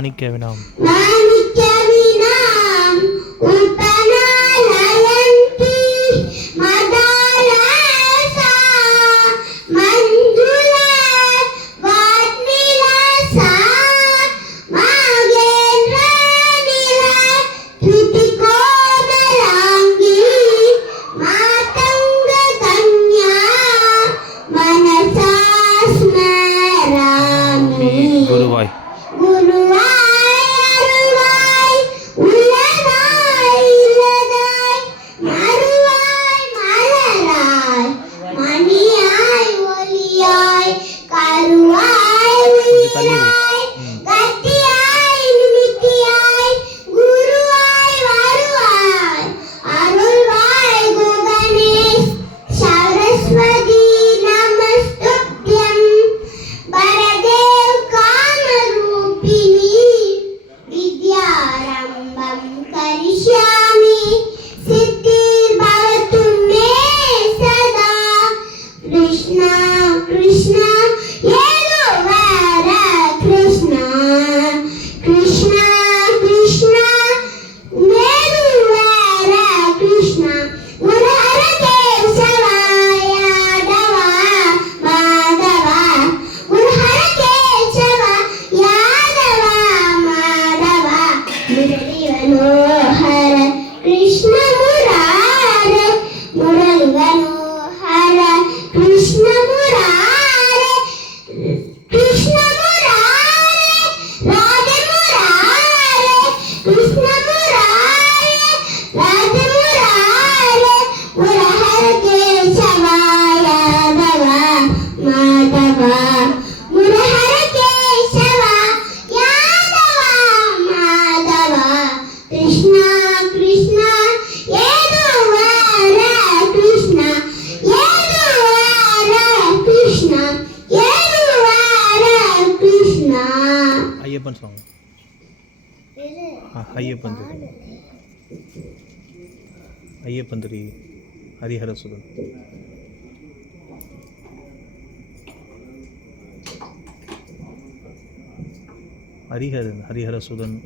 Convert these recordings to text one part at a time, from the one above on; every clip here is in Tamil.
மாணிக்கவினாம் குருவாய் ஐயப்பன் சாங் ஐயப்பன் ஐயப்பன் திரி ஹரிஹரசுதன் ஹரிஹரசுதன்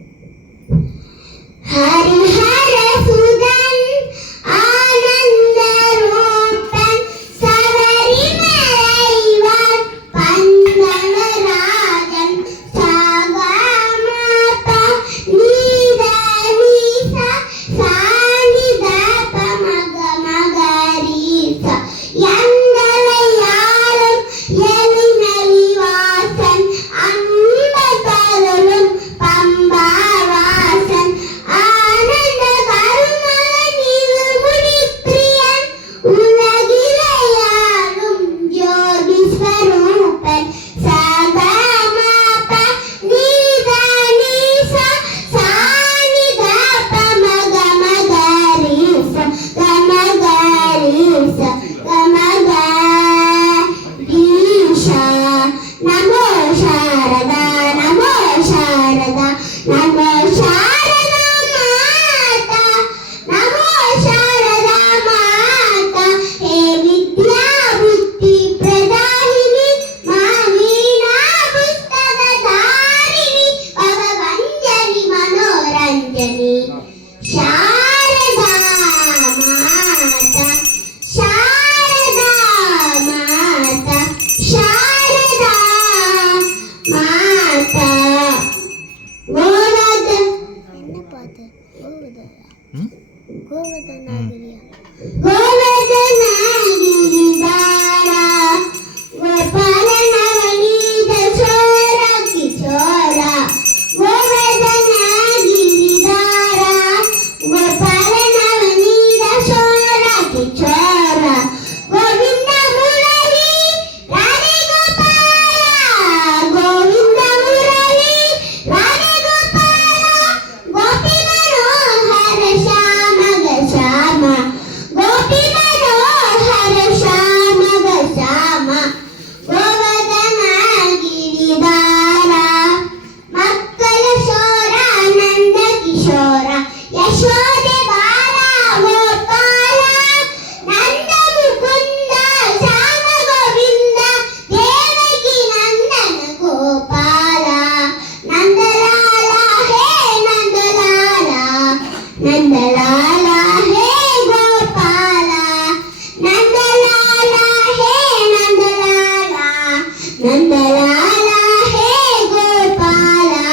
நந்தலாலா ஹே கோபாலா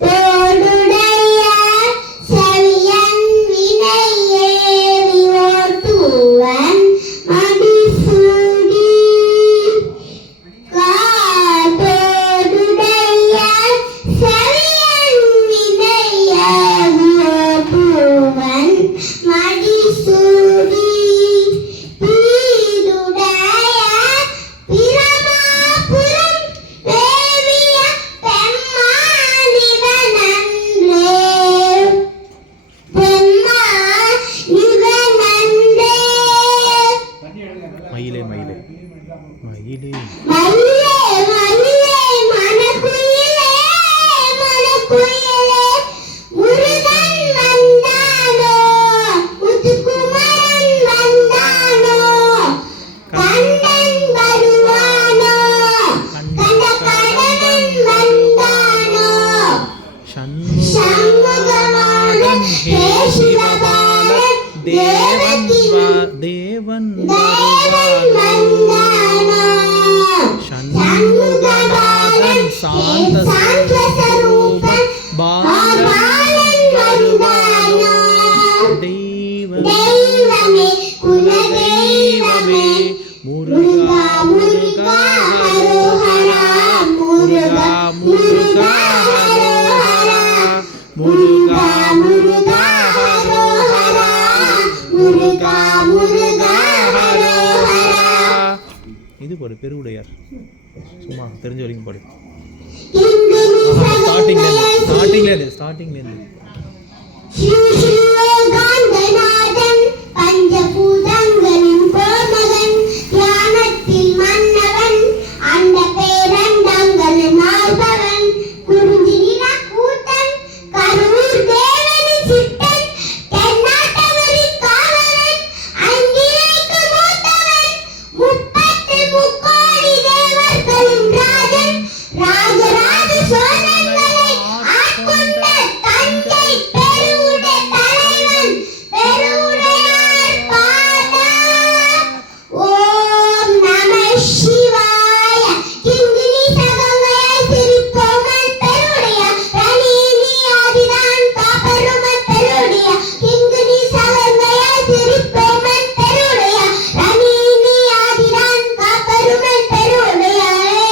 தோடுடைய செவியன் வினையேறி ஓட்டுவன் மடிசூடி காதோடுடைய செவியன் வினையேறி ஓட்டுவன் மடிசூடி மயிலே மயிலே மயிலே தேவன் ஷண்முகநாதன் சாந்த ஸ்வரூபன் பாலன் வருவானோ தெய்வமே குலதெய்வமே முருகா முருகா ஹரோஹரா முருகா முருகா ஹரோஹரா முருகா முருகா ஹரோஹரா முருகா முருகா ஹரோஹரா. இது போடு பெருவுடையார் சும்மா தெரிஞ்ச வரைக்கும் பாடு. ஸ்டார்டிங்லேருந்து பஞ்சபூதங்களின் கோமகன் தியானத்தில் மன்னவன் அந்த பேரண்டங்களின் நால்பவன் குறிஞ்சி நில கூத்தன் கரூர் தேவனின் சித்தன் தென்னாட்டவரின் காவலன் ஐந்திரைக்கு மூத்தவன் முப்பத்து முக்கோடி தேவர்களின் ராஜன் ராஜராஜ சோழர்களை ஆட்கொண்ட தஞ்சை பெருவுட தலைவன் பெருவுடையார் பாதா. ஓம் நம சிவாய. கிங்கினி சகங்கையாய் சிரிப்போமன் பெருவுடையார் ரணினி ஆதிதான் காப்பருமன் பெருவுடையார் கிங்கினி சகங்கையாய் சிரிப்போமன் பெருவுடையார் ரணினி ஆதிதான் காப்பருமன் பெருவுடையாரே.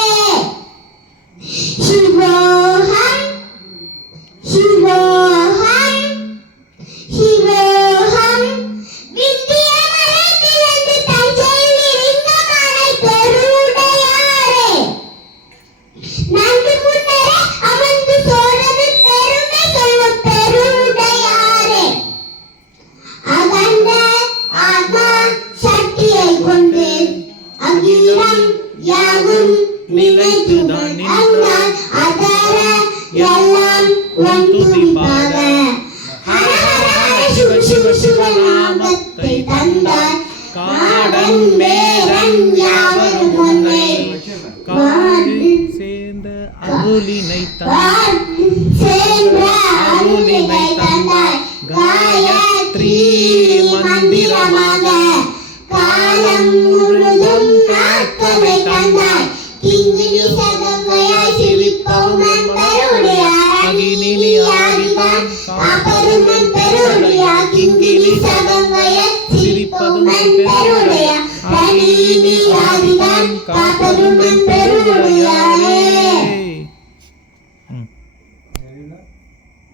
சிவோஹம் சிவோஹம் சிவோஹம் விந்தியமலை பிளந்து தஞ்சையில் லிங்கமானை பெருவுடையாரே. நன்கு முன்னரே அமர்ந்து சோழது பெருமை சொல்லும் பெருவுடையாரே. அகண்ட ஆத்மா சக்தியை கொண்டு அகிலம் யாவும் நிலைத்துதான் நின்றான் அதர எல்லாம் ஒன்றுதிப்பாக. ஹர ஹர ஹர சிவ சிவ சிவநாமத்தை தந்தார் காடன் மேரன் யாவரும் உன்னை சேர்ந்த அருளினை சேர்ந்த அருளினை தந்தார் காயத்ரி மந்திரமாக காலம் முழுதும் காக்கவை தந்தார் கிங்கினி சகங்கையாய் சிரிப்போமன் பெருவுடையார் அகினினி ஆதிதான் காப்பருமன் பெருவுடையார் கிங்கினி சகங்கையாய் சிரிப்போமன் பெருவுடையார் அகினினி ஆதிதான் காப்பருமன் பெருவுடையாரே.